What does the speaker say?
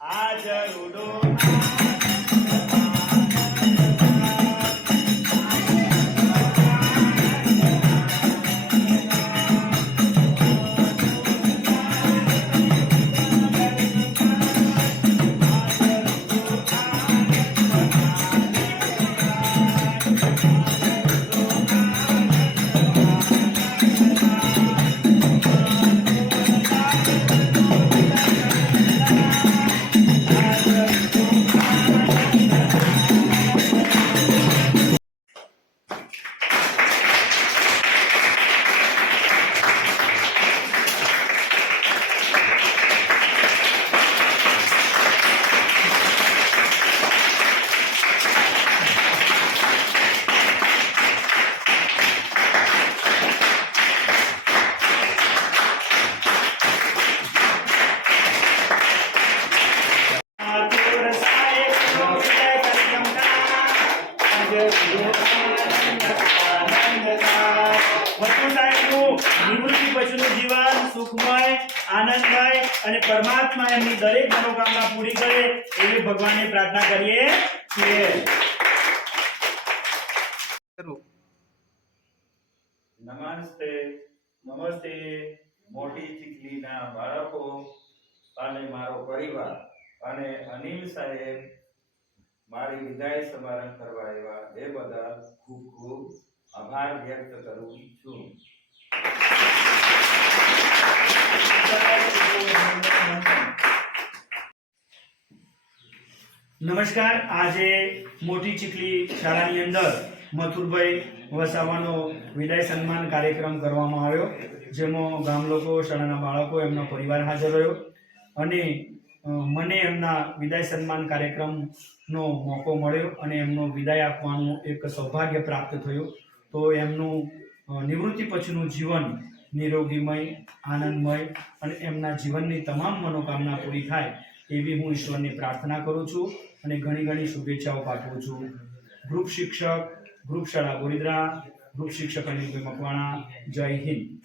આજ રૂડો નમસ્તે નમસ્તે મોટી ચીખલીના બાળકો અને મારો પરિવાર અને અનિલ સાહેબ, મારી વિદાય સમારંભ કરવા એવા એ બધા ખૂબ ખૂબ આભાર વ્યક્ત કરું છું. નમસ્કાર. આજે મોટી ચીખલી શાળાની અંદર મથુરભાઈ વસાવાનો વિદાય સન્માન કાર્યક્રમ કરવામાં આવ્યો, જેમાં ગામ લોકો, શાળાના બાળકો, એમનો પરિવાર હાજર રહ્યો અને મને એમના વિદાય સન્માન કાર્યક્રમનો મોકો મળ્યો અને એમનો વિદાય આપવાનું એક સૌભાગ્ય પ્રાપ્ત થયું. તો એમનું નિવૃત્તિ પછીનું જીવન નિરોગીમય, આનંદમય અને એમના જીવનની તમામ મનોકામના પૂરી થાય એવી હું ઈશ્વરની પ્રાર્થના કરું છું અને ઘણી ઘણી શુભેચ્છાઓ પાઠવું છું. ગ્રુપ શિક્ષક, ગ્રુપ શાળા ગોરિદ્રા ગ્રુપ શિક્ષક અનિલભાઈ મકવાણા, જય હિન્દ.